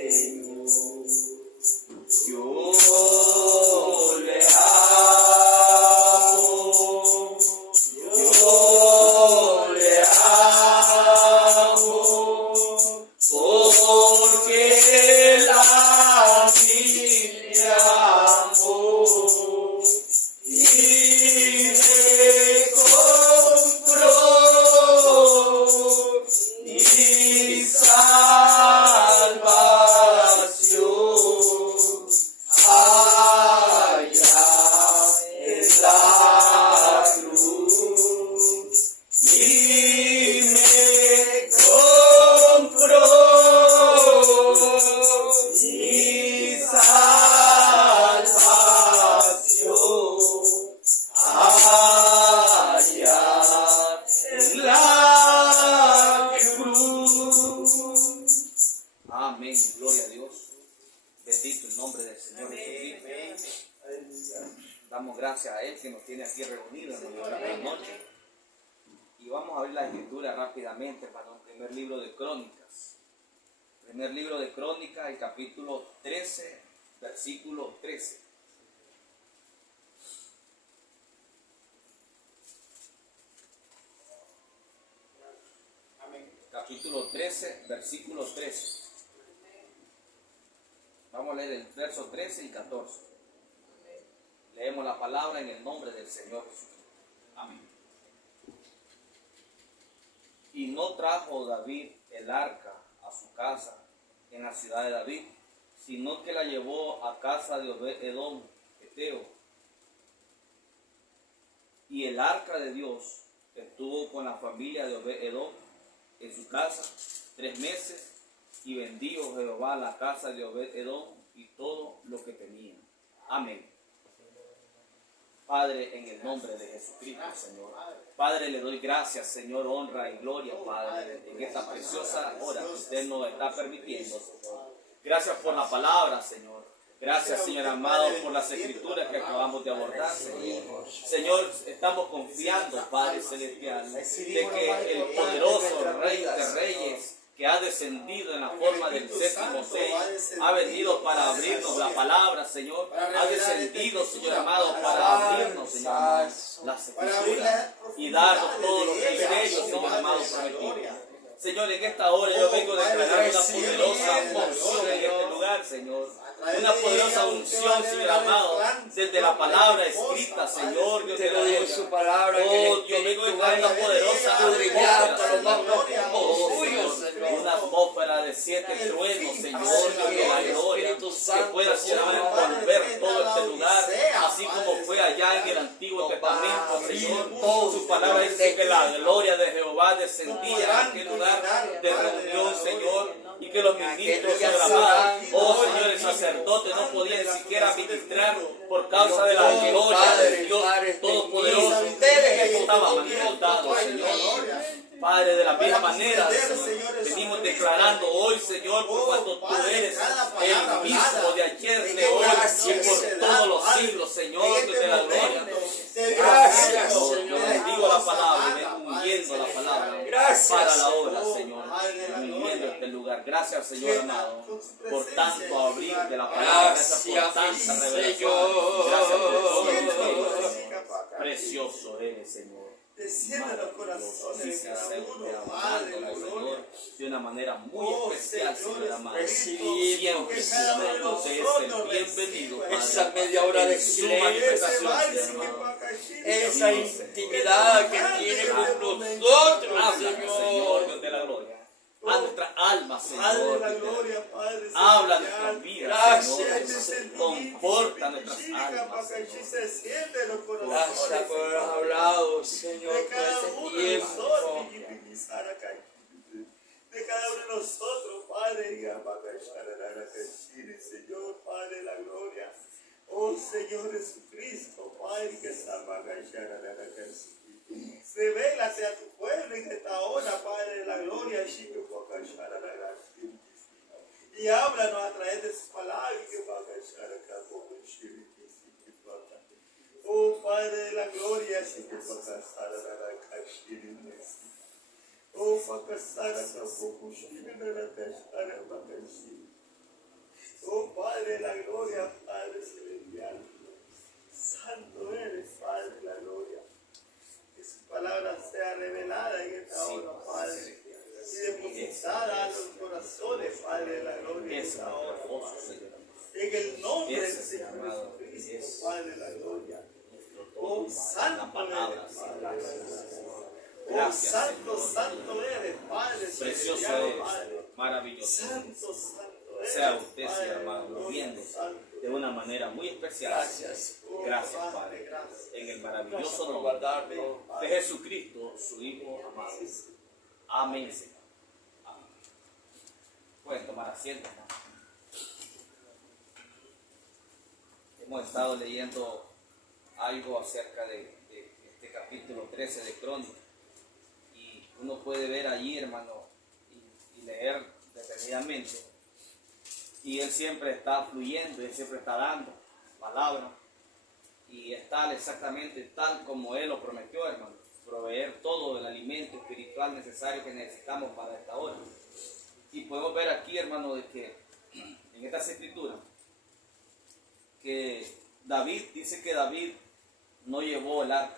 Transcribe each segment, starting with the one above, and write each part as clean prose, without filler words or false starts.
Señor. Yo le amo, yo le amo, porque Él a mí me amó y me compró mi salvación. Allá en la cruz y me compró mi salvación. Allá en la cruz. Amén, gloria a Dios. Bendito el nombre del Señor Jesucristo. Damos gracias a Él que nos tiene aquí reunidos en esta noche. Y vamos a abrir la escritura rápidamente para el primer libro de Crónicas. Primer libro de Crónicas, el capítulo 13, versículo 13. Capítulo 13, versículo 13. Vamos a leer el verso 13 y 14. Leemos la palabra en el nombre del Señor Jesucristo. Amén. Y no trajo David el arca a su casa en la ciudad de David, sino que la llevó a casa de Obed-Edom, Eteo. Y el arca de Dios estuvo con la familia de Obed-Edom en su casa 3 meses, y bendijo Jehová la casa de Obed-Edom y todo lo que tenía. Amén. Padre, en el nombre de Jesucristo, Señor. Padre, le doy gracias, Señor, honra y gloria, Padre, en esta preciosa hora que usted nos está permitiendo, Señor. Gracias por la palabra, Señor. Gracias, Señor amado, por las escrituras que acabamos de abordar, Señor. Señor, estamos confiando, Padre celestial, de que el poderoso Rey de Reyes, que ha descendido en la forma del séptimo sello, ha venido para abrirnos la palabra, Señor. Ha descendido, Señor amado, para abrirnos, Señor amado, las escrituras y darnos todos los misterios, Señor amado, prometidos. Señor, en esta hora yo vengo a declarar una poderosa unción en este lugar, Señor. Una poderosa unción, Señor amado, desde la palabra escrita, Señor. Yo te doy su palabra. Oh, yo vengo a declarar una poderosa atmósfera, Señor. Una atmósfera de 7 truenos, Señor, de la gloria, que pueda, Señor, envolver todo este lugar, así como fue allá en el Antiguo Testamento, Señor. Su palabra dice que la gloria de Jehová descendía en aquel lugar de reunión, Señor, y que los ministros, Señor amado, oh Señor, el sacerdote no podía ni siquiera ministrar por causa de la gloria de Dios Todopoderoso que estaba manifestado, Señor. Padre, de la misma manera, Señor, venimos declarando hoy, Señor, por cuanto tú eres el mismo de ayer, de hoy y por todos los siglos, Señor, de la gloria. Gracias, Señor. Bendigo la palabra y vengo uniendo la palabra para la obra, Señor, uniendo este lugar. Gracias, Señor amado, por tanto abrir de la palabra. Gracias por tanta revelación. Gracias por todo lo que eres. Precioso eres, Señor. Desciende los corazones de cada uno, Padre, la gloria. De una manera muy especial, Señor amado. Siempre, Señor amado, usted es el bienvenido, Padre. Esa media hora de silencio, esa intimidad que tiene con nosotros, Señor, Dios de la gloria. A nuestra alma, Señor. Padre de la gloria, Padre. Habla nuestras vidas, Señor. Conforta nuestras almas, Señor. Gracias por haber hablado, Señor, De por cada este uno de tiempo. nosotros, de cada uno de nosotros, Padre, Señor, Padre de la gloria. Oh Señor Jesucristo, Padre, que revélate a tu pueblo en esta hora, Padre de la gloria, y háblanos a través de su palabra. Oh Padre de la gloria, Oh, Fakasara, Kapukushina, Natashara, Matashi. Oh, Padre de la gloria, Padre celestial. Santo eres, Padre de la gloria. Que su palabra sea revelada en esta hora, Padre. Y depositada a los corazones, Padre de la gloria, en esta hora, Padre. En el nombre del Señor Jesucristo, Padre de la gloria. Oh, Santo eres, Padre de la gloria. Oh, santo, santo eres, Padre. Precioso eres, maravilloso. Santo, santo eres. Sea usted, sí, hermano, viendo de una manera muy especial. Gracias, Gracias, Padre. En el maravilloso nombre de Jesucristo, su Hijo amado. Amén, Señor. Amén. Pueden tomar asiento. Hemos estado leyendo algo acerca de este capítulo 13 de Crónicas. Y uno puede ver allí, hermano, y leer detenidamente. Y Él siempre está fluyendo, Él siempre está dando palabra. Y es tal, exactamente tal como Él lo prometió, hermano. Proveer todo el alimento espiritual necesario que necesitamos para esta hora. Y podemos ver aquí, hermano, de que en estas escrituras, que David, dice que David no llevó el arca.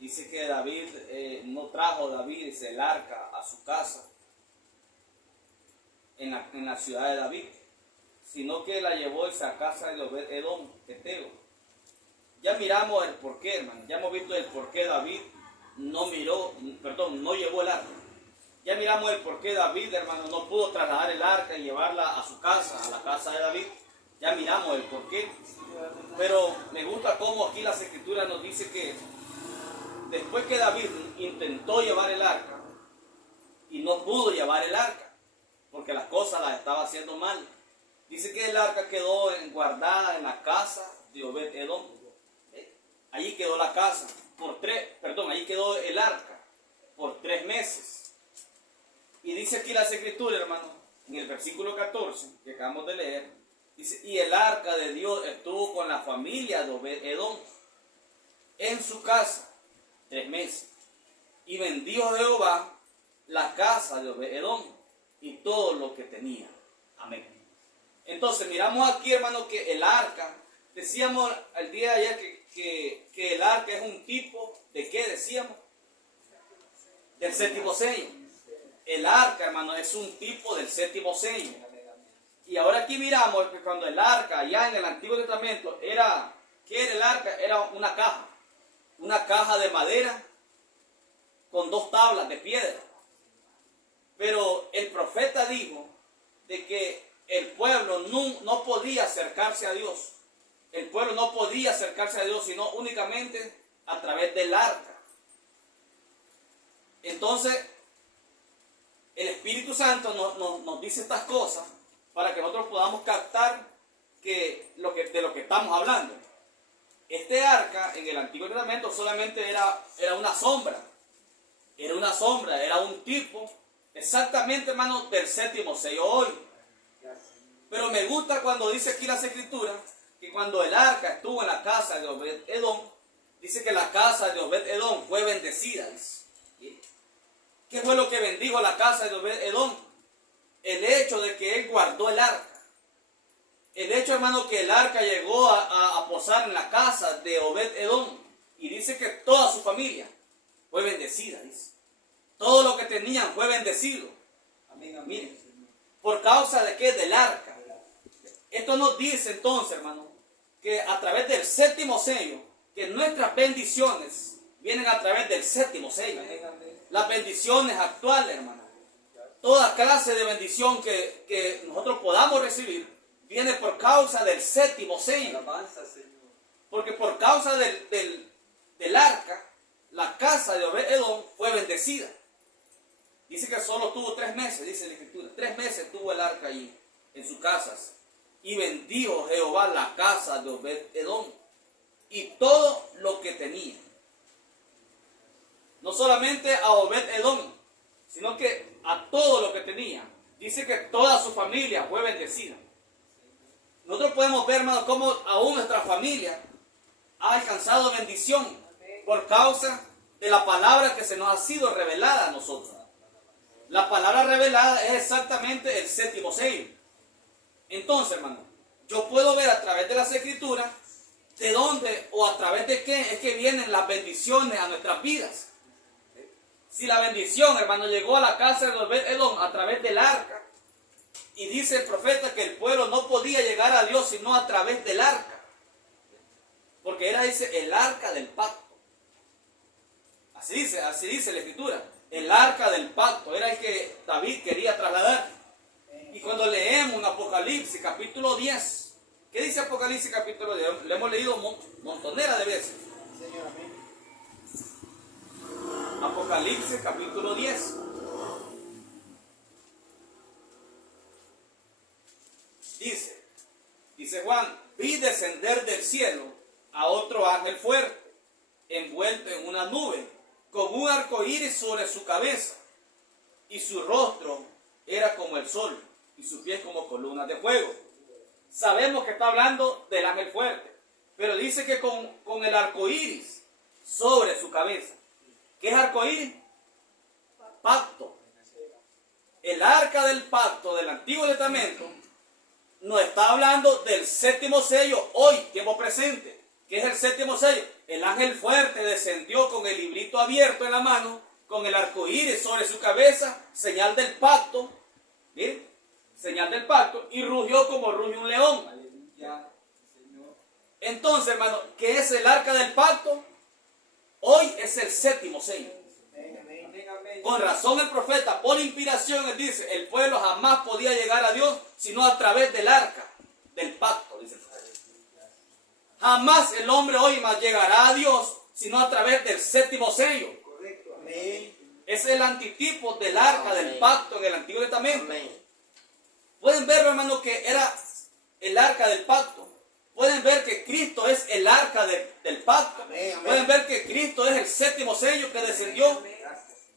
Dice que David, no trajo David el arca a su casa en la ciudad de David, sino que la llevó a esa casa de Obed Edom, Eteo. Ya miramos el porqué, hermano. Ya hemos visto el porqué David no llevó el arca. Ya miramos el porqué David, hermano, no pudo trasladar el arca y llevarla a su casa, a la casa de David. Ya miramos el porqué. Pero me gusta cómo aquí las escrituras nos dice que después que David intentó llevar el arca y no pudo llevar el arca, porque las cosas las estaba haciendo mal, dice que el arca quedó guardada en la casa de Obed Edom. Allí quedó la casa allí quedó el arca por 3 meses. Y dice aquí las escrituras, hermano, en el versículo 14 que acabamos de leer, dice: y el arca de Dios estuvo con la familia de Obed Edom en su casa 3 meses. Y bendijo Jehová la casa de Obed Edom y todo lo que tenía. Amén. Entonces miramos aquí, hermano, que el arca, decíamos el día de ayer que el arca es un tipo de ¿qué decíamos? Del séptimo sello. El arca, hermano, es un tipo del séptimo sello. Y ahora aquí miramos que cuando el arca, ya en el Antiguo Testamento, ¿qué era el arca? Era una caja de madera con 2 tablas de piedra. Pero el profeta dijo de que el pueblo no podía acercarse a Dios. El pueblo no podía acercarse a Dios sino únicamente a través del arca. Entonces, el Espíritu Santo nos dice estas cosas para que nosotros podamos captar de lo que estamos hablando. Este arca en el Antiguo Testamento solamente era una sombra. Era un tipo exactamente, hermano, del séptimo sello hoy. Pero me gusta cuando dice aquí las escrituras que cuando el arca estuvo en la casa de Obed Edom, dice que la casa de Obed Edom fue bendecida. ¿Qué fue lo que bendijo la casa de Obed Edom? El hecho de que él guardó el arca. El hecho, hermano, que el arca llegó a posar en la casa de Obed Edom. Y dice que toda su familia fue bendecida. Dice. Todo lo que tenían fue bendecido. Amén. Miren, ¿por causa de qué? Del arca. Esto nos dice entonces, hermano, que a través del séptimo sello, que nuestras bendiciones vienen a través del séptimo sello. Las bendiciones actuales, hermano. Toda clase de bendición que nosotros podamos recibir viene por causa del séptimo sello. Porque por causa del arca, la casa de Obed Edom fue bendecida. Dice que solo tuvo 3 meses, dice la escritura. 3 meses tuvo el arca allí, en sus casas. Y bendijo Jehová la casa de Obed Edom y todo lo que tenía. No solamente a Obed Edom, sino que a todo lo que tenía. Dice que toda su familia fue bendecida. Nosotros podemos ver, hermano, cómo aún nuestra familia ha alcanzado bendición por causa de la palabra que se nos ha sido revelada a nosotros. La palabra revelada es exactamente el séptimo sello. Entonces, hermano, yo puedo ver a través de las Escrituras de dónde o a través de qué es que vienen las bendiciones a nuestras vidas. Si la bendición, hermano, llegó a la casa de Obed-Edom a través del arca, y dice el profeta que el pueblo no podía llegar a Dios sino a través del arca, porque era, dice, el arca del pacto. Así dice la Escritura. El arca del pacto era el que David quería trasladar. Y cuando leemos en Apocalipsis capítulo 10, ¿qué dice Apocalipsis capítulo 10? Lo hemos leído montonera de veces. Apocalipsis capítulo 10. Dice Juan, vi descender del cielo a otro ángel fuerte, envuelto en una nube, con un arco iris sobre su cabeza, y su rostro era como el sol, y sus pies como columnas de fuego. Sabemos que está hablando del ángel fuerte, pero dice que con el arco iris sobre su cabeza. ¿Qué es arco iris? Pacto. El arca del pacto del Antiguo Testamento nos está hablando del séptimo sello hoy, tiempo presente. ¿Qué es el séptimo sello? El ángel fuerte descendió con el librito abierto en la mano, con el arco iris sobre su cabeza, señal del pacto. ¿Bien? Señal del pacto, y rugió como ruge un león. Entonces, hermano, ¿qué es el arca del pacto? Hoy es el séptimo sello. Con razón el profeta, por inspiración, él dice, el pueblo jamás podía llegar a Dios sino a través del arca del pacto, dice el profeta. Jamás el hombre hoy más llegará a Dios sino a través del séptimo sello. Es el antitipo del arca del pacto en el Antiguo Testamento. Pueden ver, hermano, que era el arca del pacto. Pueden ver que Cristo es el arca del pacto. Pueden ver que Cristo es el séptimo sello que descendió.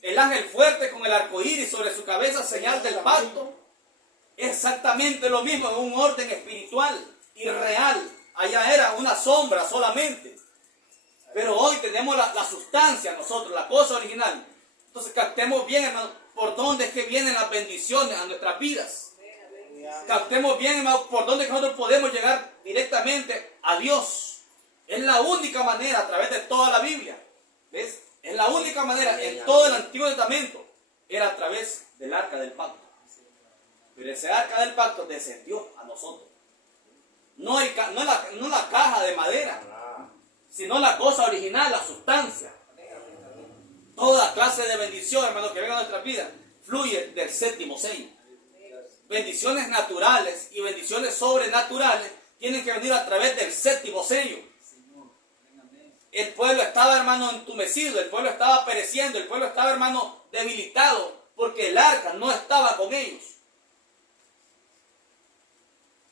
El ángel fuerte con el arco iris sobre su cabeza, señal del pacto. Exactamente lo mismo en un orden espiritual y real. Allá era una sombra solamente. Pero hoy tenemos la sustancia nosotros, la cosa original. Entonces captemos bien, hermano, por dónde es que vienen las bendiciones a nuestras vidas. Captemos bien, hermano, por dónde nosotros podemos llegar directamente a Dios. Es la única manera a través de toda la Biblia. ¿Ves? Es la única manera en todo el Antiguo Testamento. Era a través del arca del pacto. Pero ese arca del pacto descendió a nosotros. No la caja de madera, sino la cosa original, la sustancia. Toda clase de bendición, hermano, que venga a nuestras vidas, fluye del séptimo sello. Bendiciones naturales y bendiciones sobrenaturales tienen que venir a través del séptimo sello. El pueblo estaba, hermano, entumecido, el pueblo estaba pereciendo, el pueblo estaba, hermano, debilitado, porque el arca no estaba con ellos.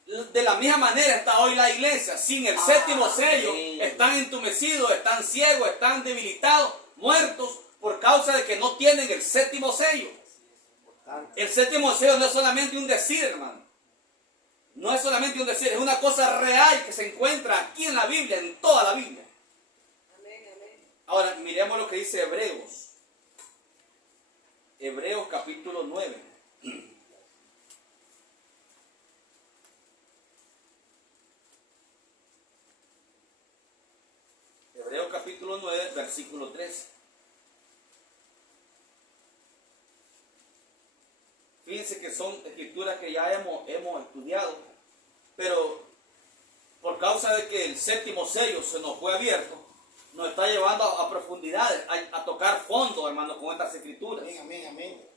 De la misma manera está hoy la iglesia, sin el séptimo sello, están entumecidos, están ciegos, están debilitados, muertos, por causa de que no tienen el séptimo sello. El séptimo sello no es solamente un decir, hermano. No es solamente un decir, es una cosa real que se encuentra aquí en la Biblia, en toda la Biblia. Ahora, miremos lo que dice Hebreos. Hebreos capítulo 9. Hebreos capítulo 9, versículo 3. Fíjense que son escrituras que ya hemos estudiado, pero por causa de que el séptimo sello se nos fue abierto, nos está llevando a profundidades, a tocar fondo, hermano, con estas escrituras. Amén, amén.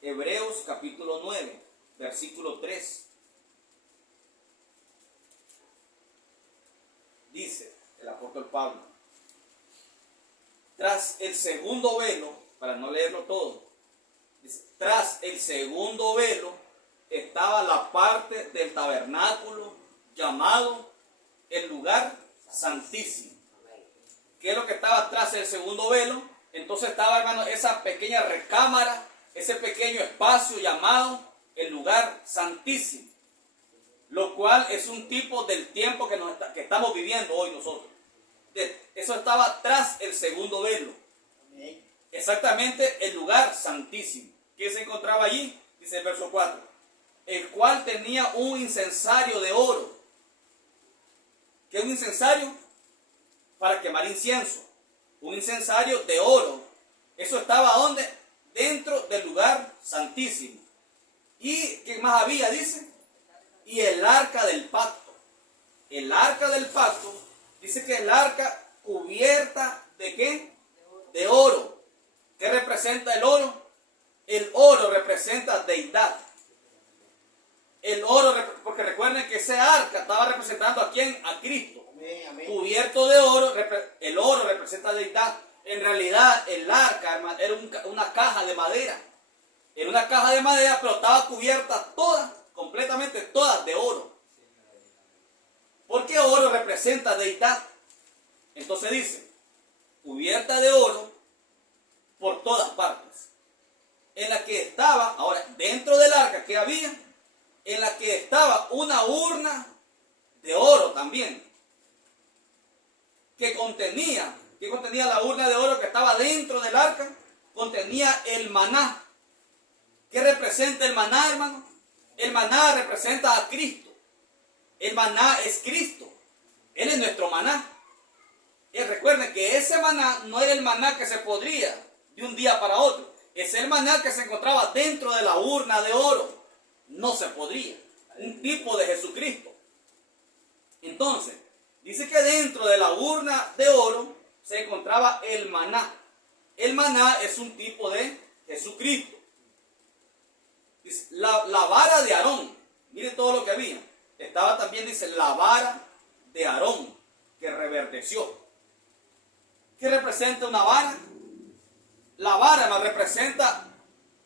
Hebreos capítulo 9, versículo 3. Dice el apóstol Pablo, tras el segundo velo, para no leerlo todo, dice, tras el segundo velo estaba la parte del tabernáculo llamado el lugar santísimo. ¿Qué es lo que estaba tras el segundo velo? Entonces estaba, hermano, esa pequeña recámara, ese pequeño espacio llamado el lugar santísimo, lo cual es un tipo del tiempo que estamos viviendo hoy nosotros. eso estaba tras el segundo velo. Exactamente el lugar santísimo. ¿Qué se encontraba allí? Dice el verso 4. El cual tenía un incensario de oro. ¿Qué es un incensario? Para quemar incienso. Un incensario de oro. Eso estaba ¿dónde? Dentro del lugar santísimo. ¿Y qué más había? Dice. Y el arca del pacto. El arca del pacto. Dice que el arca cubierta ¿de qué? De oro. ¿Qué representa el oro? El oro representa deidad. El oro, porque recuerden que ese arca estaba representando ¿a quién? A Cristo. Amén. Cubierto de oro, el oro representa deidad. En realidad el arca, hermano, era una caja de madera. Era una caja de madera, pero estaba cubierta toda, completamente toda de oro. Porque oro representa deidad. Entonces dice, cubierta de oro por todas partes. En la que estaba, ahora, dentro del arca que había, en la que estaba una urna de oro también. ¿Qué contenía la urna de oro que estaba dentro del arca? Contenía el maná. ¿Qué representa el maná, hermano? El maná representa a Cristo. El maná es Cristo. Él es nuestro maná. Y recuerden que ese maná no era el maná que se podría de un día para otro. Es el maná que se encontraba dentro de la urna de oro. No se podría. Un tipo de Jesucristo. Entonces, dice que dentro de la urna de oro se encontraba el maná. El maná es un tipo de Jesucristo. Dice, la vara de Aarón. Mire todo lo que había. Estaba también, dice, la vara de Aarón que reverdeció. ¿Qué representa una vara? La vara representa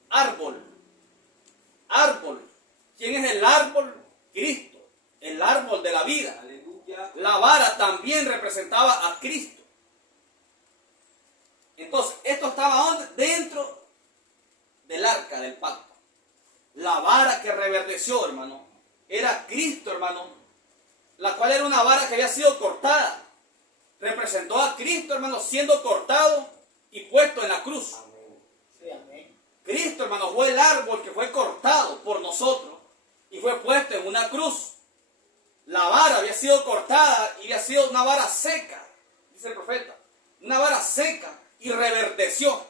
árbol. Árbol. ¿Quién es el árbol? Cristo. El árbol de la vida. Aleluya. La vara también representaba a Cristo. Entonces, esto estaba dentro del arca del pacto. La vara que reverdeció, hermano, era Cristo, hermano, la cual era una vara que había sido cortada. Representó a Cristo, hermano, siendo cortado y puesto en la cruz. Amén. Cristo, hermano, fue el árbol que fue cortado por nosotros y fue puesto en una cruz. La vara había sido cortada y había sido una vara seca, dice el profeta, una vara seca, y reverdeció.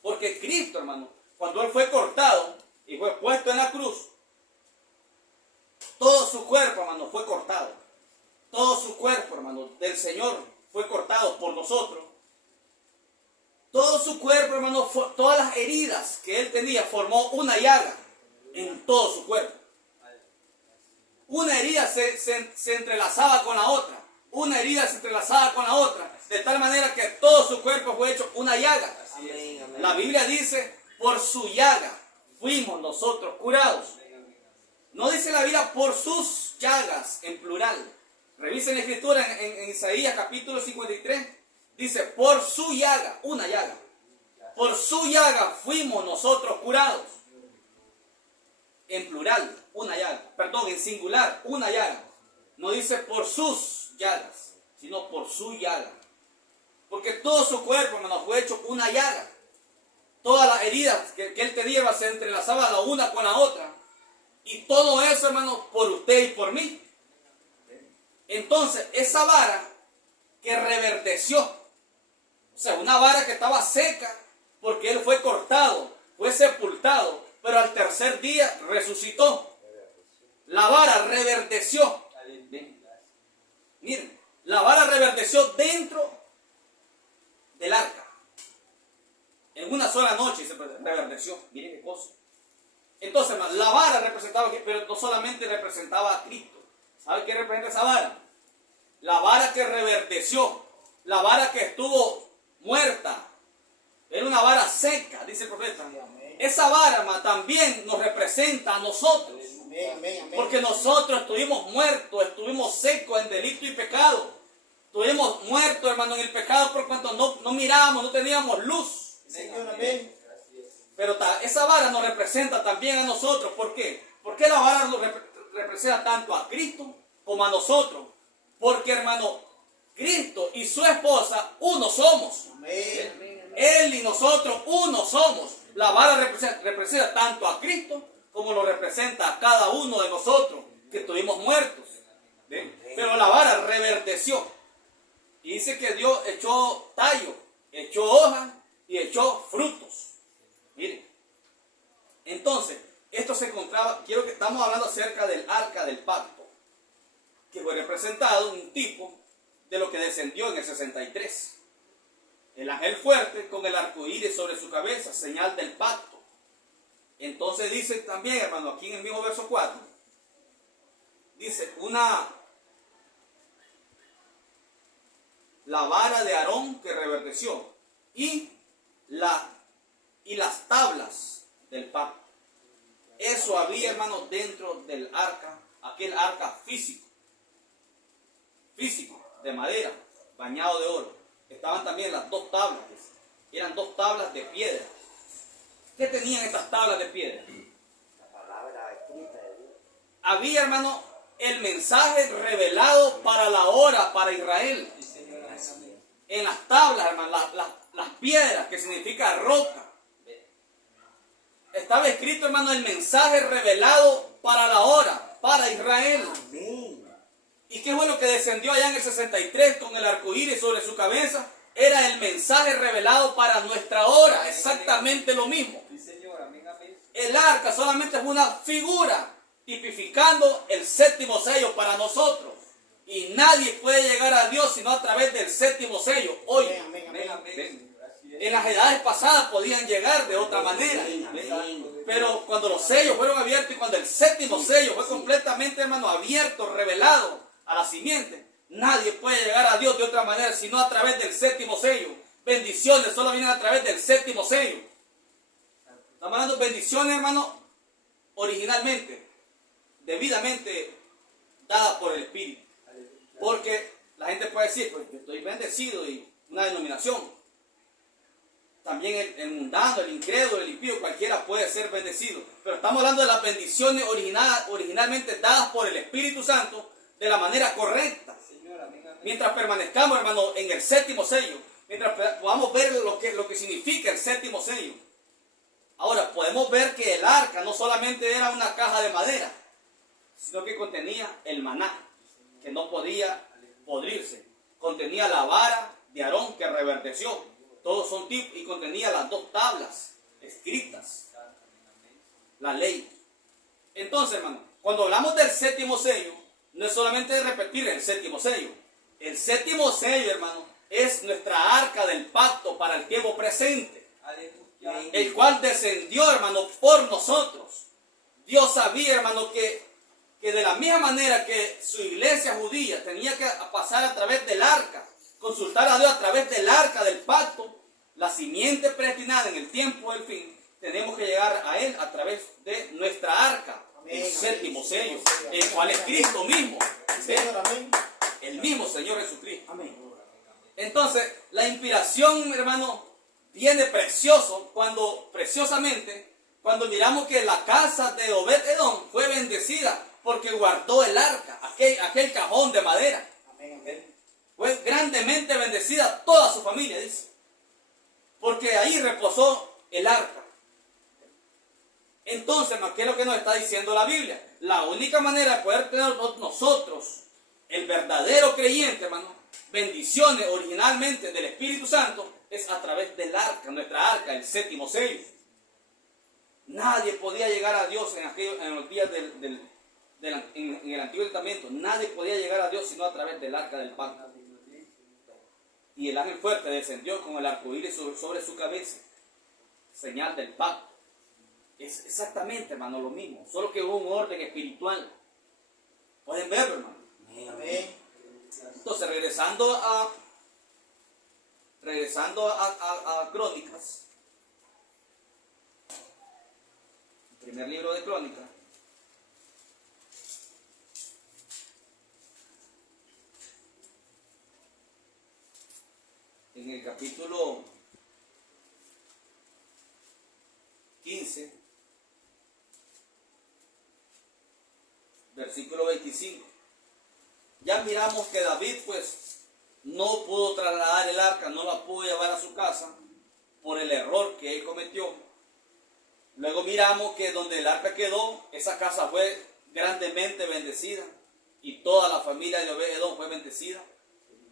Porque Cristo, hermano, cuando Él fue cortado y fue puesto en la cruz, todo su cuerpo, hermano, fue cortado. Todo su cuerpo, hermano, del Señor fue cortado por nosotros. Todo su cuerpo, hermano, todas las heridas que Él tenía, formó una llaga en todo su cuerpo. Una herida se entrelazaba con la otra. Una herida se entrelazaba con la otra. De tal manera que todo su cuerpo fue hecho una llaga. Amén. La Biblia dice, por su llaga fuimos nosotros curados. No dice la Biblia por sus llagas en plural. Revisen la escritura en Isaías capítulo 53. Dice, por su llaga, una llaga. Por su llaga fuimos nosotros curados. En plural, una llaga. Perdón, en singular, una llaga. No dice por sus llagas, sino por su llaga. Porque todo su cuerpo, hermano, fue hecho una llaga. Todas las heridas que Él tenía se entrelazaban la una con la otra. Y todo eso, hermano, por usted y por mí. Entonces, esa vara que reverdeció, o sea, una vara que estaba seca, porque Él fue cortado, fue sepultado, pero al tercer día resucitó. La vara reverdeció. Miren, la vara reverdeció dentro del arca. En una sola noche se reverdeció. Miren qué cosa. Entonces, la vara representaba, pero no solamente representaba a Cristo. ¿Sabe qué representa esa vara? La vara que reverdeció, la vara que estuvo muerta. Era una vara seca, dice el profeta. Esa vara también nos representa a nosotros. Porque nosotros estuvimos muertos, estuvimos secos en delito y pecado. Estuvimos muertos, hermano, en el pecado por cuanto no mirábamos, no teníamos luz. Señor, amén. Pero esa vara nos representa también a nosotros. ¿Por qué? Porque la vara nos representa tanto a Cristo como a nosotros. Porque, hermano, Cristo y su esposa, uno somos. Él y nosotros, uno somos. La vara representa tanto a Cristo como lo representa a cada uno de nosotros que estuvimos muertos. ¿Ven? Pero la vara reverdeció. Y dice que Dios echó tallo, echó hojas y echó frutos. Miren. Entonces, esto se encontraba, estamos hablando acerca del arca del pacto, que fue representado un tipo de lo que descendió en el 63. El ángel fuerte con el arco iris sobre su cabeza, señal del pacto. Entonces dice también, hermano, aquí en el mismo verso 4, dice, la vara de Aarón que reverdeció y las tablas del pacto. Eso había, hermano, dentro del arca, aquel arca físico, de madera, bañado de oro. Estaban también las dos tablas, eran dos tablas de piedra. ¿Qué tenían estas tablas de piedra? La palabra escrita de Dios. Había, hermano, el mensaje revelado para la hora, para Israel. En las tablas, hermano, las piedras, que significa roca. Estaba escrito, hermano, el mensaje revelado para la hora, para Israel. Y qué bueno que descendió allá en el 63 con el arco iris sobre su cabeza. Era el mensaje revelado para nuestra hora, exactamente lo mismo. El arca solamente es una figura tipificando el séptimo sello para nosotros. Y nadie puede llegar a Dios sino a través del séptimo sello. Hoy, en las edades pasadas podían llegar de otra manera. Pero cuando los sellos fueron abiertos y cuando el séptimo sello fue completamente, hermano, abierto, revelado a la simiente, nadie puede llegar a Dios de otra manera sino a través del séptimo sello. Bendiciones solo vienen a través del séptimo sello. Estamos hablando de bendiciones, hermano, originalmente, debidamente dadas por el Espíritu. Porque la gente puede decir, pues yo estoy bendecido y una denominación. También el mundano, el incrédulo, el impío, cualquiera puede ser bendecido. Pero estamos hablando de las bendiciones originalmente dadas por el Espíritu Santo de la manera correcta. Mientras permanezcamos, hermano, en el séptimo sello, mientras podamos ver lo que significa el séptimo sello. Ahora, podemos ver que el arca no solamente era una caja de madera, sino que contenía el maná, que no podía podrirse. Contenía la vara de Aarón que reverdeció. Todos son tipos y contenía las dos tablas escritas. La ley. Entonces, hermano, cuando hablamos del séptimo sello, no es solamente repetir el séptimo sello. El séptimo sello, hermano, es nuestra arca del pacto para el tiempo presente. El cual descendió, hermano, por nosotros. Dios sabía, hermano, que de la misma manera que su iglesia judía tenía que pasar a través del arca, consultar a Dios a través del arca del pacto, la simiente predestinada en el tiempo del fin, tenemos que llegar a Él a través de nuestra arca, el séptimo sello, el cual es Cristo mismo. ¿Sí? El mismo Señor Jesucristo. Entonces, la inspiración, hermano, viene preciosamente, cuando miramos que la casa de Obed-Edom fue bendecida porque guardó el arca, aquel cajón de madera. Fue grandemente bendecida toda su familia, dice. Porque ahí reposó el arca. Entonces, ¿qué es lo que nos está diciendo la Biblia? La única manera de poder tener nosotros, el verdadero creyente, hermano, bendiciones originalmente del Espíritu Santo, es a través del arca, nuestra arca, el séptimo sello. Nadie podía llegar a Dios en los días en el Antiguo Testamento. Nadie podía llegar a Dios sino a través del arca del pacto. Y el ángel fuerte descendió con el arco iris sobre su cabeza, señal del pacto. Es exactamente, hermano, lo mismo, solo que hubo un orden espiritual. ¿Pueden verlo, hermano? Amén. Entonces, regresando a Crónicas, el primer libro de Crónicas, en el capítulo 15, versículo 25, ya miramos que David, pues, no pudo trasladar el arca, no la pudo llevar a su casa por el error que él cometió. Luego miramos que donde el arca quedó, esa casa fue grandemente bendecida y toda la familia de Obed-Edom fue bendecida.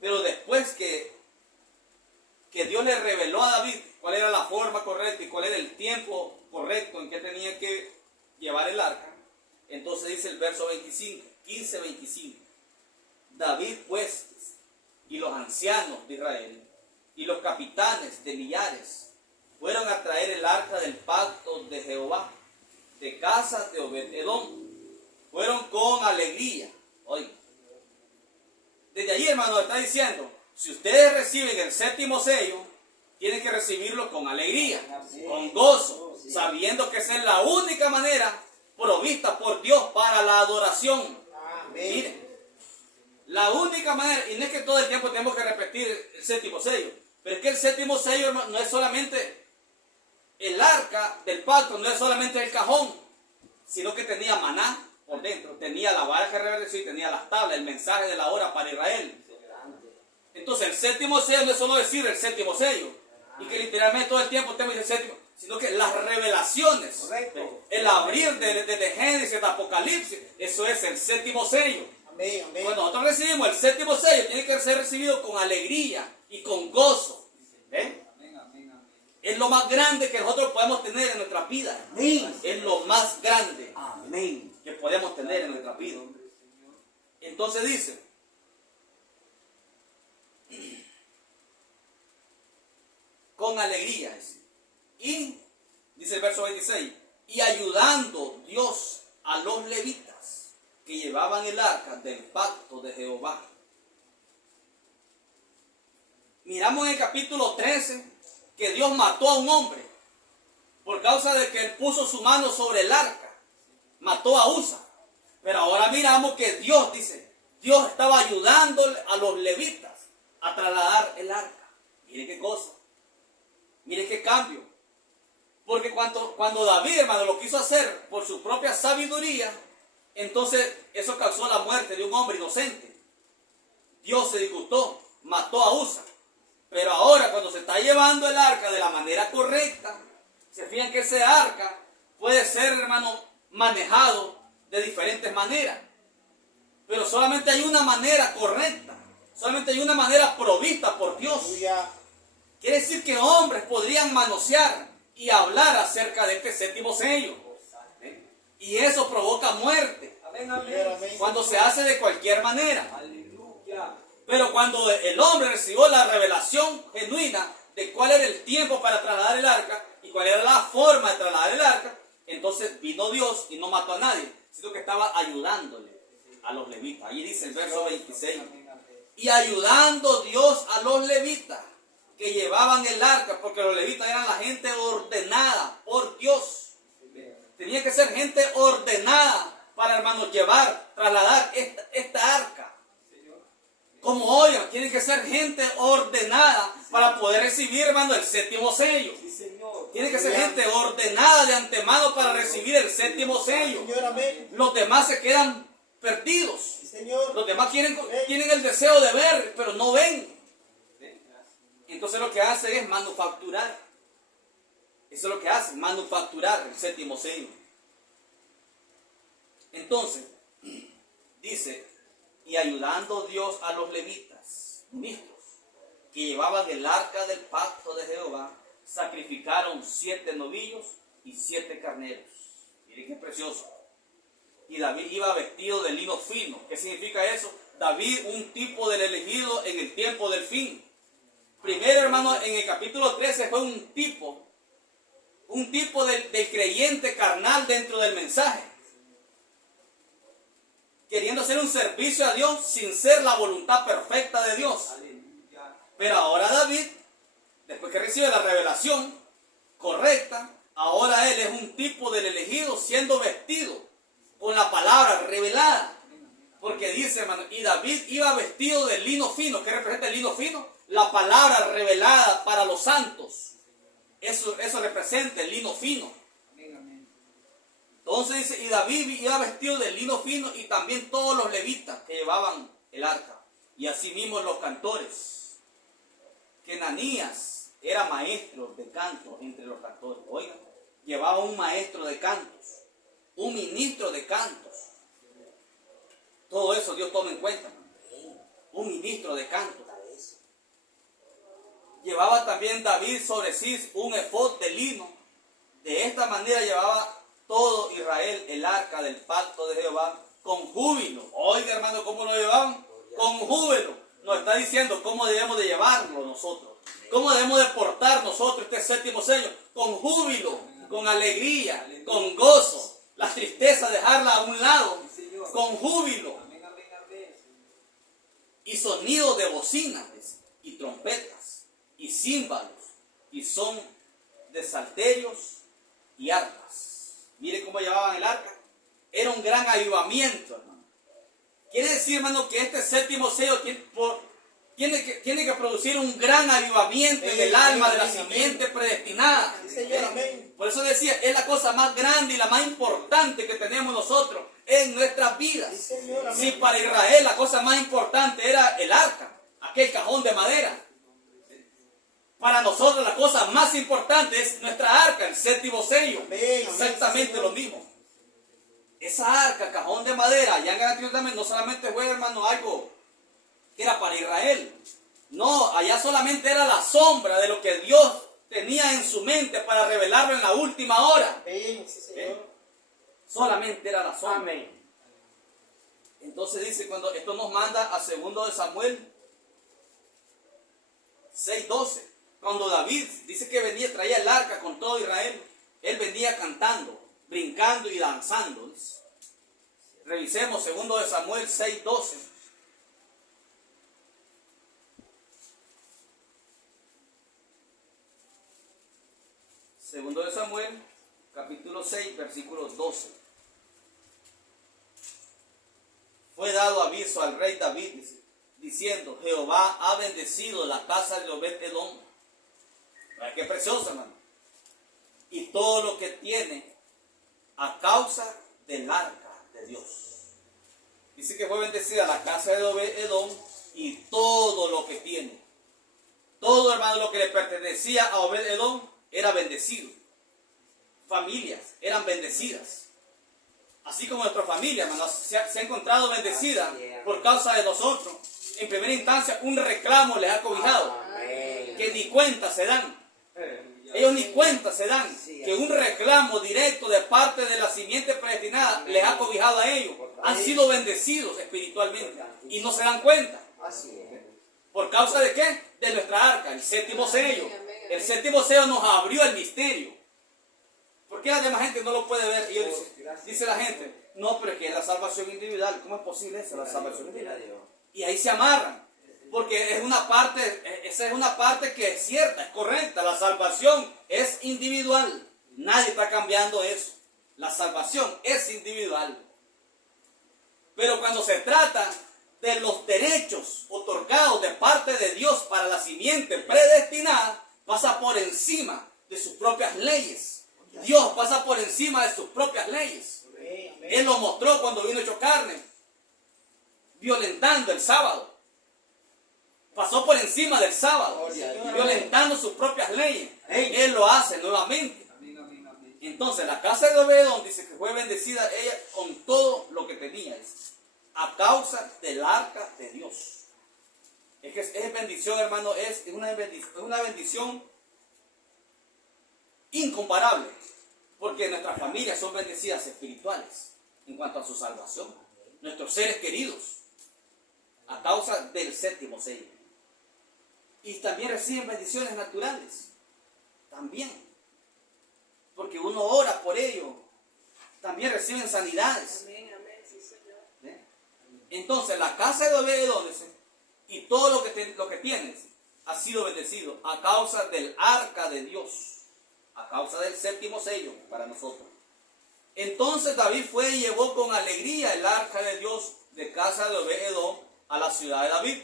Pero después que Dios le reveló a David cuál era la forma correcta y cuál era el tiempo correcto en que tenía que llevar el arca, entonces dice el verso 15-25, David pues y los ancianos de Israel y los capitanes de millares fueron a traer el arca del pacto de Jehová de casa de Obed-Edom. Fueron con alegría. Oiga, desde allí, hermano, está diciendo, si ustedes reciben el séptimo sello, tienen que recibirlo con alegría, con gozo, sabiendo que esa es la única manera provista por Dios para la adoración. Miren, la única manera, y no es que todo el tiempo tenemos que repetir el séptimo sello, pero es que el séptimo sello, hermano, no es solamente el arca del pacto, no es solamente el cajón, sino que tenía maná por dentro, tenía la vara que reverdeció y tenía las tablas, el mensaje de la hora para Israel. Entonces el séptimo sello no es solo decir el séptimo sello, y que literalmente todo el tiempo tenemos el séptimo, sino que las revelaciones, el abrir de Génesis, de Apocalipsis, eso es el séptimo sello. Amén, amén. Cuando nosotros recibimos el séptimo sello, tiene que ser recibido con alegría y con gozo. ¿Ven? Es lo más grande que nosotros podemos tener en nuestra vida. Amén. Es lo más grande Amén. que podemos tener en nuestra vida. Entonces dice, con alegría. Y dice el verso 26, y ayudando Dios a los levitas que llevaban el arca del pacto de Jehová. Miramos en el capítulo 13 que Dios mató a un hombre por causa de que él puso su mano sobre el arca. Mató a Usa. Pero ahora miramos que Dios, dice, Dios estaba ayudando a los levitas a trasladar el arca. Mire qué cosa. Mire qué cambio. Porque cuando David, hermano, lo quiso hacer por su propia sabiduría, entonces eso causó la muerte de un hombre inocente. Dios se disgustó, mató a Usa. Pero ahora cuando se está llevando el arca de la manera correcta, se fijan que ese arca puede ser, hermano, manejado de diferentes maneras. Pero solamente hay una manera correcta. Solamente hay una manera provista por Dios. Quiere decir que hombres podrían manosear y hablar acerca de este séptimo sello. Y eso provoca muerte. Cuando se hace de cualquier manera. Pero cuando el hombre recibió la revelación genuina de cuál era el tiempo para trasladar el arca y cuál era la forma de trasladar el arca, entonces vino Dios y no mató a nadie, sino que estaba ayudándole a los levitas. Ahí dice el verso 26. Y ayudando Dios a los levitas que llevaban el arca, porque los levitas eran la gente ordenada por Dios. Tenía que ser gente ordenada para, hermanos, trasladar esta arca. Como hoy, tienen que ser gente ordenada para poder recibir, hermano, el séptimo sello. Tiene que ser gente ordenada de antemano para recibir el séptimo sello. Los demás se quedan perdidos. Los demás tienen el deseo de ver, pero no ven. Entonces lo que hacen es manufacturar. Eso es lo que hacen, manufacturar el séptimo sello. Entonces, dice, y ayudando Dios a los levitas, ministros, que llevaban el arca del pacto de Jehová, sacrificaron 7 novillos y 7 carneros. Miren qué precioso. Y David iba vestido de lino fino. ¿Qué significa eso? David, un tipo del elegido en el tiempo del fin. Primero, hermano, en el capítulo 13 fue un tipo del creyente carnal dentro del mensaje, queriendo hacer un servicio a Dios sin ser la voluntad perfecta de Dios. Pero ahora David, después que recibe la revelación correcta, ahora él es un tipo del elegido siendo vestido con la palabra revelada. Porque dice, hermano, y David iba vestido de lino fino. ¿Qué representa el lino fino? La palabra revelada para los santos. Eso representa el lino fino. Entonces dice, y David iba vestido de lino fino y también todos los levitas que llevaban el arca. y asimismo los cantores, que Ananías era maestro de canto entre los cantores. Oigan, llevaba un maestro de cantos, un ministro de cantos. Todo eso Dios toma en cuenta. Un ministro de cantos. Llevaba también David sobre sí un efod de lino. De esta manera llevaba todo Israel el arca del pacto de Jehová con júbilo. Oiga, hermano, ¿cómo lo llevaban? Con júbilo. Nos está diciendo cómo debemos de llevarlo nosotros. Cómo debemos de portar nosotros este séptimo sello. Con júbilo, con alegría, con gozo. La tristeza dejarla a un lado. Con júbilo. Y sonido de bocinas y trompetas y címbalos y son de salterios y arpas. Mire cómo llevaban el arca. Era un gran avivamiento, hermano. Quiere decir, hermano, que este séptimo sello tiene que producir un gran avivamiento en el alma de la simiente predestinada. Por eso decía, es la cosa más grande y la más importante que tenemos nosotros en nuestras vidas. Si para Israel la cosa más importante era el arca, aquel cajón de madera, para nosotros la cosa más importante es nuestra arca, el séptimo sello. Exactamente lo mismo. Esa arca, cajón de madera, allá en el Antiguo Testamento no solamente fue, hermano, algo que era para Israel. No, allá solamente era la sombra de lo que Dios tenía en su mente para revelarlo en la última hora. Solamente era la sombra. Entonces dice, cuando esto nos manda a 2 de Samuel 6:12. Cuando David dice que venía, traía el arca con todo Israel, él venía cantando, brincando y danzando. Dice. Revisemos 2 de Samuel 6:12. Segundo de Samuel, capítulo 6, versículo 12. Fue dado aviso al rey David, diciendo, Jehová ha bendecido la casa de Obed-Edom. Qué precioso, hermano. Y todo lo que tiene a causa del arca de Dios. Dice que fue bendecida la casa de Obed-Edom y todo lo que tiene. Todo, hermano, lo que le pertenecía a Obed-Edom era bendecido. Familias eran bendecidas. Así como nuestra familia, hermano, se ha encontrado bendecida por causa de nosotros. En primera instancia, un reclamo les ha cobijado. Que ni cuenta se dan. Ellos ni cuenta se dan que un reclamo directo de parte de la simiente predestinada les ha cobijado a ellos. Han sido bendecidos espiritualmente y no se dan cuenta. ¿Por causa de qué? De nuestra arca, el séptimo sello. El séptimo sello nos abrió el misterio. ¿Por qué la demás gente no lo puede ver? Y yo dice la gente, no, pero es que es la salvación individual. ¿Cómo es posible eso? La salvación individual. Y ahí se amarran. Porque es una parte, esa es una parte que es cierta, es correcta. La salvación es individual. Nadie está cambiando eso. La salvación es individual. Pero cuando se trata de los derechos otorgados de parte de Dios para la simiente predestinada, pasa por encima de sus propias leyes. Dios pasa por encima de sus propias leyes. Él lo mostró cuando vino hecho carne, violentando el sábado. Pasó por encima del sábado, violentando sus propias leyes. Él lo hace nuevamente. Entonces la casa de Obed-Edom dice que fue bendecida ella con todo lo que tenía, a causa del arca de Dios. Es que es bendición, hermano, es una bendición incomparable, porque nuestras familias son bendecidas espirituales en cuanto a su salvación. Nuestros seres queridos, a causa del séptimo sello. Y también reciben bendiciones naturales. También. Porque uno ora por ello. También reciben sanidades. Entonces, la casa de Obed-Edom y todo lo que tienes ha sido bendecido a causa del arca de Dios. A causa del séptimo sello para nosotros. Entonces David fue y llevó con alegría el arca de Dios de casa de Obed-Edom a la ciudad de David.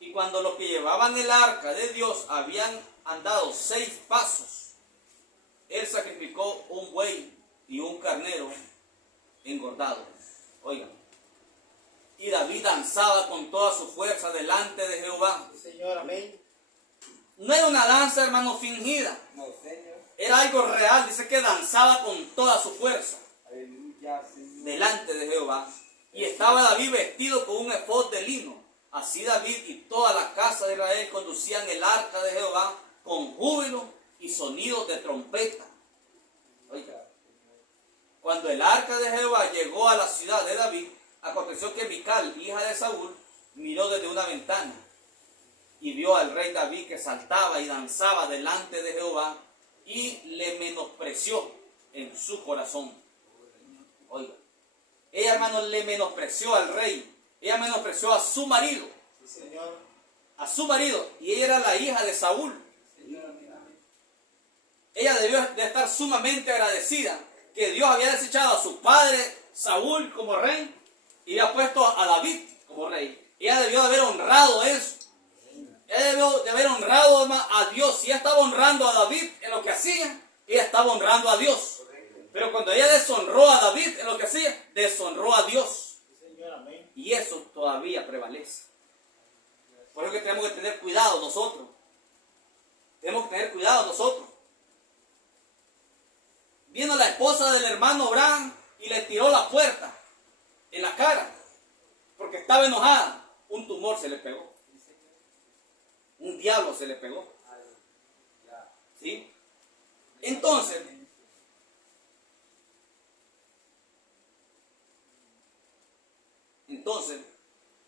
Y cuando los que llevaban el arca de Dios habían andado 6 pasos, él sacrificó un buey y un carnero engordado. Oigan. y David danzaba con toda su fuerza delante de Jehová. Señor, amén. No era una danza, hermano, fingida. No, Señor. Era algo real. Dice que danzaba con toda su fuerza Aleluya, Señor. delante de Jehová. Y estaba David vestido con un efod de lino. Así David y toda la casa de Israel conducían el arca de Jehová con júbilo y sonidos de trompeta. Oiga, cuando el arca de Jehová llegó a la ciudad de David, aconteció que Mical, hija de Saúl, miró desde una ventana y vio al rey David que saltaba y danzaba delante de Jehová y le menospreció en su corazón. Oiga, ella, hermano, le menospreció al rey. Ella menospreció a su marido. Sí, Señor. A su marido. Y ella era la hija de Saúl. Ella debió de estar sumamente agradecida que Dios había desechado a su padre Saúl como rey y había puesto a David como rey. Ella debió de haber honrado eso. Ella debió de haber honrado a Dios. Si ella estaba honrando a David en lo que hacía, ella estaba honrando a Dios. Pero cuando ella deshonró a David en lo que hacía, deshonró a Dios. Y eso todavía prevalece. Por eso que tenemos que tener cuidado nosotros. Tenemos que tener cuidado nosotros. Vino la esposa del hermano Abraham y le tiró la puerta en la cara porque estaba enojada. Un tumor se le pegó. Un diablo se le pegó. ¿Sí? Entonces,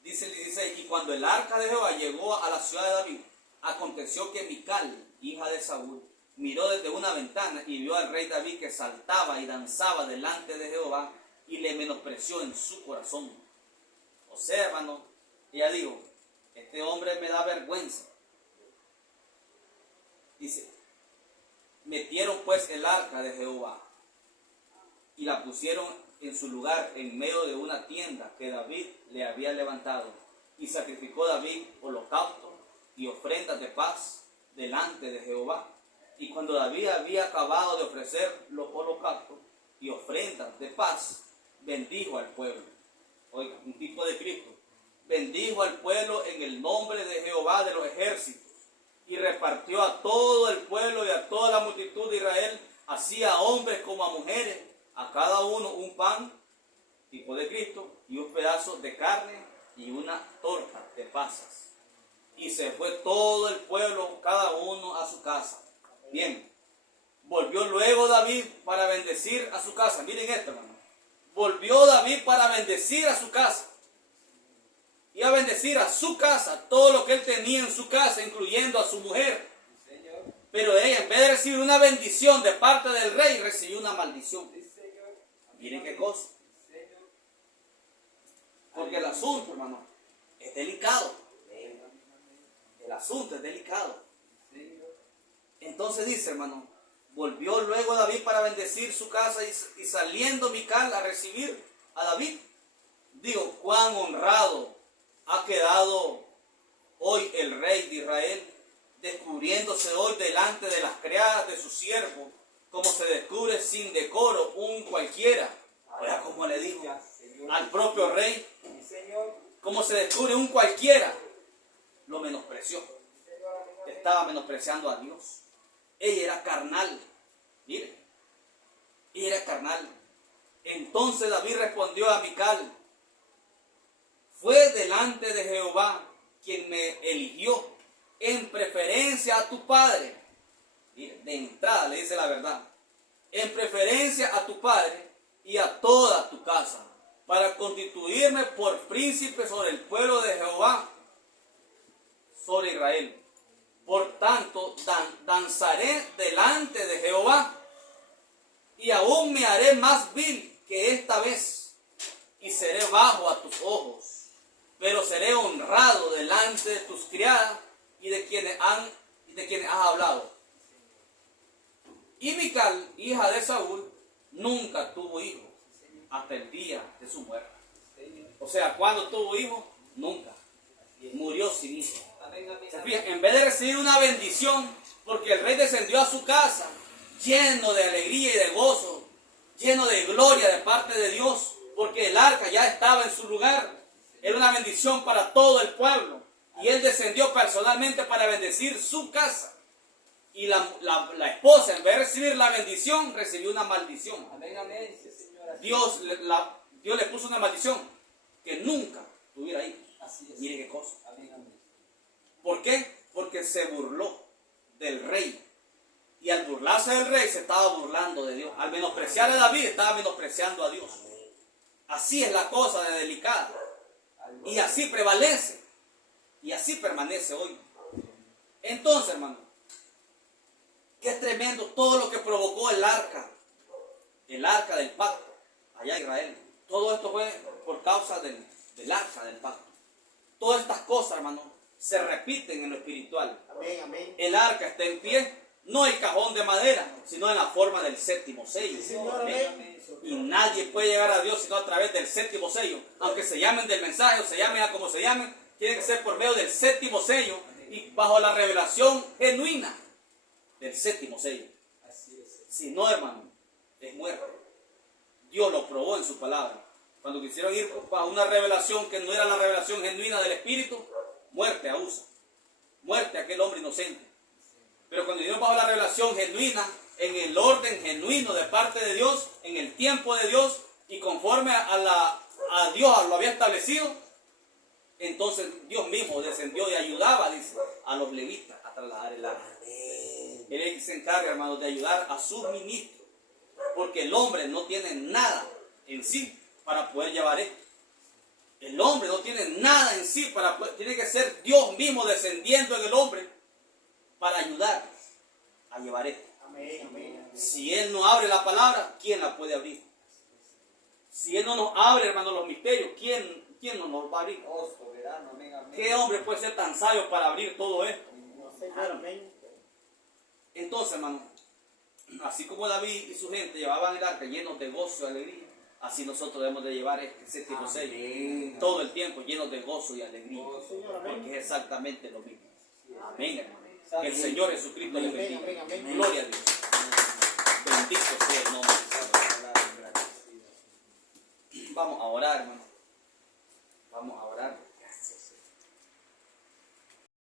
dice, y cuando el arca de Jehová llegó a la ciudad de David, aconteció que Mical, hija de Saúl, miró desde una ventana y vio al rey David que saltaba y danzaba delante de Jehová y le menospreció en su corazón. O sea, hermano, ella dijo, este hombre me da vergüenza. Dice, metieron pues el arca de Jehová y la pusieron en su lugar en medio de una tienda que David le había levantado. Y sacrificó David holocaustos y ofrendas de paz delante de Jehová. Y cuando David había acabado de ofrecer los holocaustos y ofrendas de paz, bendijo al pueblo. Oiga, un tipo de Cristo. Bendijo al pueblo en el nombre de Jehová de los ejércitos. Y repartió a todo el pueblo y a toda la multitud de Israel, así a hombres como a mujeres, a cada uno un pan, tipo de Cristo, y un pedazo de carne y una torta de pasas. Y se fue todo el pueblo, cada uno a su casa. Bien, volvió luego David para bendecir a su casa. Miren esto, hermano. Volvió David para bendecir a su casa. Iba a bendecir a su casa, todo lo que él tenía en su casa, incluyendo a su mujer. Pero ella, en vez de recibir una bendición de parte del rey, recibió una maldición. Miren qué cosa. Porque el asunto, hermano, es delicado. El asunto es delicado. Entonces dice, hermano, volvió luego David para bendecir su casa y saliendo Mical a recibir a David. Digo, cuán honrado ha quedado hoy el rey de Israel, descubriéndose hoy delante de las criadas de su siervo, como se descubre sin decoro un cualquiera. Oiga, como le dijo al propio rey, como se descubre un cualquiera, lo menospreció. Estaba menospreciando a Dios. Ella era carnal. Mire, ella era carnal. Entonces David respondió a Mical, fue delante de Jehová quien me eligió en preferencia a tu padre. Mire, de entrada le dice la verdad. En preferencia a tu padre y a toda tu casa, para constituirme por príncipe sobre el pueblo de Jehová, sobre Israel. Por tanto, danzaré delante de Jehová, y aún me haré más vil que esta vez, y seré bajo a tus ojos, pero seré honrado delante de tus criadas y de quienes has hablado. Y Mical, hija de Saúl, nunca tuvo hijo hasta el día de su muerte. O sea, ¿cuándo tuvo hijo? Nunca. Murió sin hijo. En vez de recibir una bendición, porque el rey descendió a su casa lleno de alegría y de gozo, lleno de gloria de parte de Dios, porque el arca ya estaba en su lugar. Era una bendición para todo el pueblo. Y él descendió personalmente para bendecir su casa. Y la esposa, en vez de recibir la bendición, recibió una maldición. Amén, amén, sí, Señor. Dios le puso una maldición que nunca tuviera hijos. Así es. Mire qué cosa. Amén, amén. ¿Por qué? Porque se burló del rey. Y al burlarse del rey se estaba burlando de Dios. Al menospreciar a David estaba menospreciando a Dios. Así es la cosa de delicada. Y así prevalece. Y así permanece hoy. Entonces, hermano, qué tremendo todo lo que provocó el arca del pacto, allá en Israel. Todo esto fue por causa del arca del pacto. Todas estas cosas, hermano, se repiten en lo espiritual. Amén, amén. El arca está en pie, no el cajón de madera, sino en la forma del séptimo sello. Señor, Amén. amén. Y nadie puede llegar a Dios sino a través del séptimo sello. Aunque se llamen del mensaje o se llamen a como se llamen, tiene que ser por medio del séptimo sello y bajo la revelación genuina del séptimo sello. Así es. Si no, hermano, es muerte. Dios lo probó en su palabra. Cuando quisieron ir bajo una revelación que no era la revelación genuina del Espíritu, muerte a Usa. Muerte a aquel hombre inocente. Pero cuando vinieron bajo la revelación genuina, en el orden genuino de parte de Dios, en el tiempo de Dios y conforme a Dios lo había establecido, entonces Dios mismo descendió y ayudaba, dice, a los levitas a trasladar el arca. Él se encarga, hermanos, de ayudar a sus ministros, porque el hombre no tiene nada en sí para poder llevar esto. El hombre no tiene nada en sí para poder, tiene que ser Dios mismo descendiendo en el hombre para ayudar a llevar esto. Amén, amén. Si Él no abre la palabra, ¿quién la puede abrir? Si Él no nos abre, hermanos, los misterios, ¿quién no nos va a abrir? Oh, soberano, amén, amén. ¿Qué hombre puede ser tan sabio para abrir todo esto? No, Señor, amén. Entonces, hermano, así como David y su gente llevaban el arca llenos de gozo y alegría, así nosotros debemos de llevar este séptimo sello todo el tiempo llenos de gozo y alegría, porque es exactamente lo mismo. Amén, hermano. Que el Señor Jesucristo le bendiga. Amén, amén, amén. Gloria a Dios. Bendito sea el nombre del Señor. Vamos a orar, hermano. Vamos a orar.